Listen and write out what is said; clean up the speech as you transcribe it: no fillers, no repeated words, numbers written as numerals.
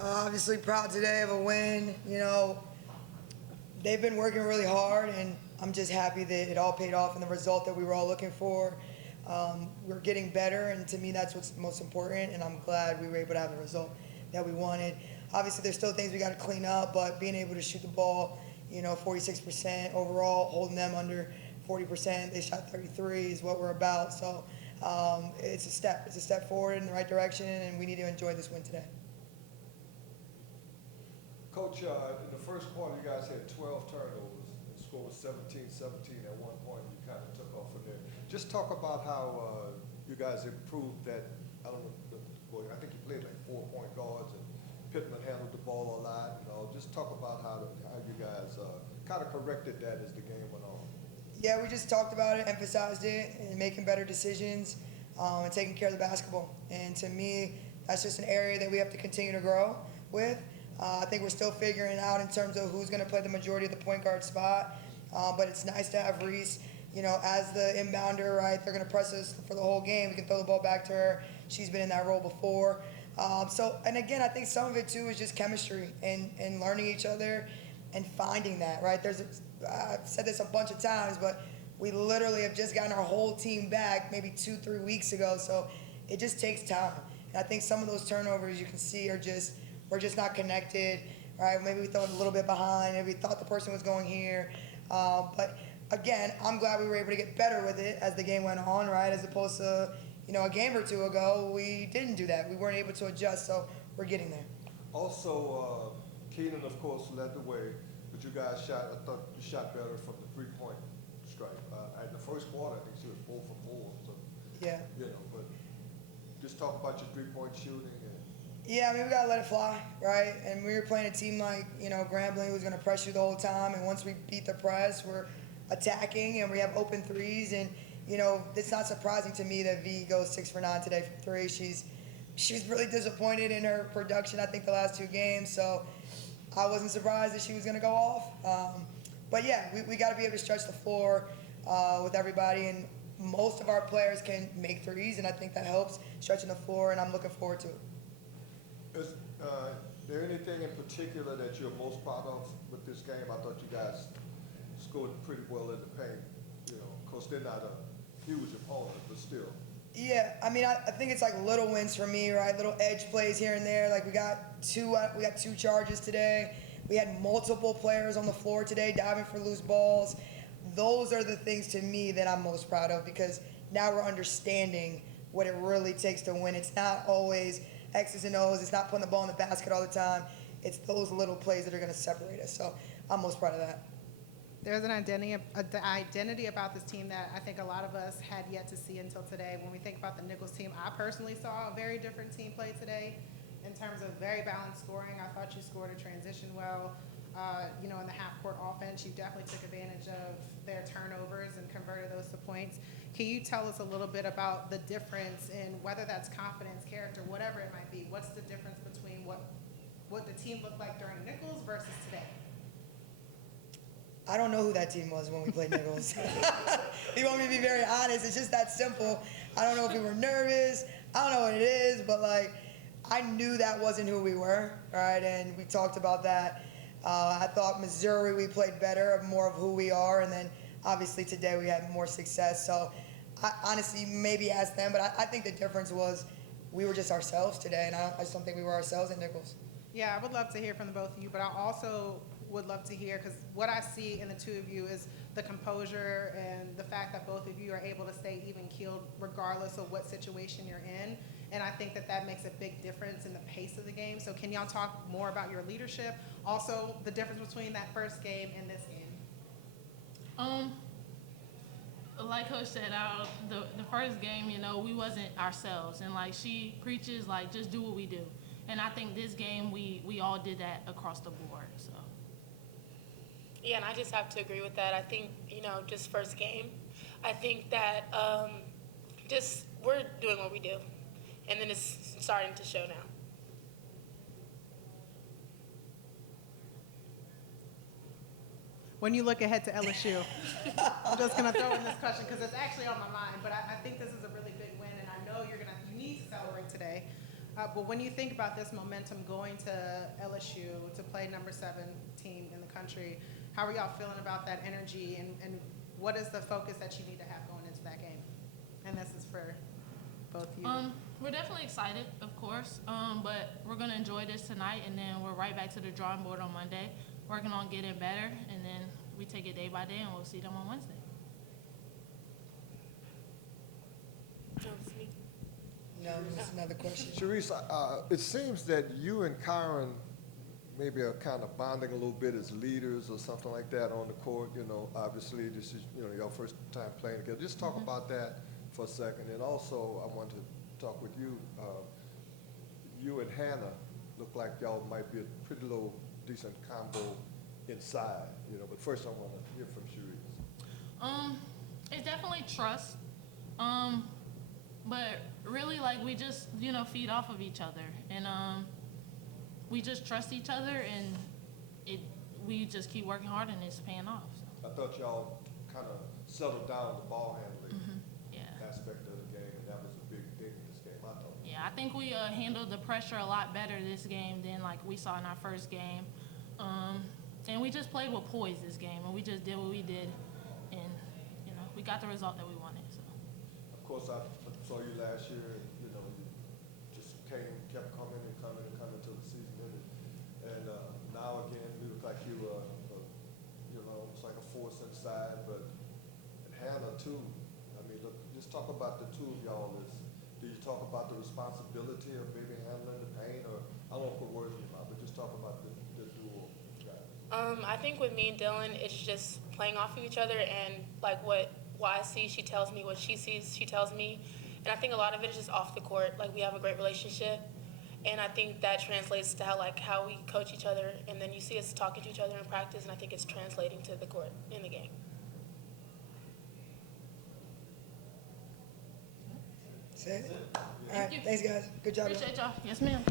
Obviously proud today of a win. They've been working really hard, and I'm just happy that it all paid off and the result that we were all looking for. We're getting better, and to me, that's what's most important, and I'm glad we were able to have the result that we wanted. Obviously, there's still things we got to clean up, but being able to shoot the ball, 46% overall, holding them under 40%, they shot 33 is what we're about. So it's a step. It's a step forward in the right direction, and we need to enjoy this win today. Coach, in the first quarter, you guys had 12 turnovers. The score was 17-17 at one point. You kind of took off from there. Just talk about how you guys improved that. I don't know. Boy, I think you played like 4-point guards, and Pittman handled the ball a lot. Just talk about how you guys kind of corrected that as the game went on. Yeah, we just talked about it, emphasized it, and making better decisions and taking care of the basketball. And to me, that's just an area that we have to continue to grow with. I think we're still figuring out in terms of who's going to play the majority of the point guard spot. But it's nice to have Reese, as the inbounder, right? They're going to press us for the whole game. We can throw the ball back to her. She's been in that role before. And again, I think some of it too is just chemistry and learning each other and finding that, right? I've said this a bunch of times, but we literally have just gotten our whole team back maybe 2-3 weeks ago. So it just takes time. And I think some of those turnovers you can see we're just not connected, right? Maybe we throw it a little bit behind. Maybe we thought the person was going here. But again, I'm glad we were able to get better with it as the game went on, right? As opposed to, a game or two ago, we didn't do that. We weren't able to adjust, so we're getting there. Also, Keenan, of course, led the way, but you guys I thought you shot better from the three-point strike. In the first quarter, I think she was 4 for 4. So, yeah. But just talk about your three-point shooting. Yeah, we got to let it fly, right? And we were playing a team like, Grambling who's going to press you the whole time. And once we beat the press, we're attacking and we have open threes. And, it's not surprising to me that V goes 6 for 9 today from three. She's really disappointed in her production, I think, the last 2 games. So I wasn't surprised that she was going to go off. But, yeah, we got to be able to stretch the floor with everybody. And most of our players can make threes, and I think that helps stretching the floor, and I'm looking forward to it. Is there anything in particular that you're most proud of with this game? I thought you guys scored pretty well in the paint. Of course, they're not a huge opponent, but still. Yeah, I think it's like little wins for me, right? Little edge plays here and there. Like we got two charges today. We had multiple players on the floor today diving for loose balls. Those are the things to me that I'm most proud of, because now we're understanding what it really takes to win. It's not always X's and O's. It's not putting the ball in the basket all the time. It's those little plays that are going to separate us. So I'm most proud of that. There's an identity about this team that I think a lot of us had yet to see until today. When we think about the Nichols team, I personally saw a very different team play today in terms of very balanced scoring. I thought you scored a transition well. In the half-court offense, you definitely took advantage of their turnovers and converted those to points. Can you tell us a little bit about the difference in whether that's confidence, character, whatever it might be? What's the difference between what the team looked like during Nichols versus today? I don't know who that team was when we played Nichols. You want me to be very honest? It's just that simple. I don't know if we were nervous. I don't know what it is, but I knew that wasn't who we were, right? And we talked about that. I thought Missouri we played better, more of who we are, and then obviously today we had more success. So I honestly maybe ask them, but I think the difference was we were just ourselves today, and I just don't think we were ourselves at Nichols. Yeah, I would love to hear from the both of you, but I also would love to hear, because what I see in the two of you is the composure and the fact that both of you are able to stay even-keeled regardless of what situation you're in. And I think that makes a big difference in the pace of the game. So can y'all talk more about your leadership? Also, the difference between that first game and this game. Like Coach said, the first game, we wasn't ourselves. And she preaches, just do what we do. And I think this game, we all did that across the board, so. Yeah, and I just have to agree with that. I think, just first game, I think that just we're doing what we do. And then it's starting to show now. When you look ahead to LSU, I'm just going to throw in this question because it's actually on my mind, but I think this is a really big win, and I know you need to celebrate today. But when you think about this momentum going to LSU to play number 7 team in the country, how are y'all feeling about that energy, and what is the focus that you need to have going into that game? And this is for both you. We're definitely excited, of course, but we're going to enjoy this tonight, and then we're right back to the drawing board on Monday, working on getting better, and then we take it day by day, and we'll see them on Wednesday. No, that's another question. Sharice, it seems that you and Kyron maybe are kind of bonding a little bit as leaders or something like that on the court. You know, obviously this is, you know, your first time playing together. Just talk about that for a second. And also, I want to talk with you. You and Hannah look like y'all might be a pretty little decent combo inside, you know. But first, I want to hear from Sharice. It's definitely trust. But really, like, we just, you know, feed off of each other, and we just trust each other, and we just keep working hard, and it's paying off. So. I thought y'all kind of settled down the ball handling aspect of the game, and that was a big thing in this game, I thought. Yeah, I think we handled the pressure a lot better this game than like we saw in our first game, and we just played with poise this game, and we just did what we did, and you know, we got the result that we wanted. So. Of course, I saw you last year, and you know, you just kept coming till the season ended. And now again, you look like you you know, almost like a force inside, and Hannah too. I mean, look, just talk about the two of y'all. Do you talk about the responsibility of maybe handling the pain, or I don't want to put words in your mouth, but just talk about the duo guys. I think with me and Dylan, it's just playing off of each other, and like what I see, she tells me. What she sees, she tells me. And I think a lot of it is just off the court. Like, we have a great relationship, and I think that translates to how we coach each other. And then you see us talking to each other in practice, and I think it's translating to the court in the game. That's it. All right, thanks guys. Good job. Appreciate y'all. Yes, ma'am.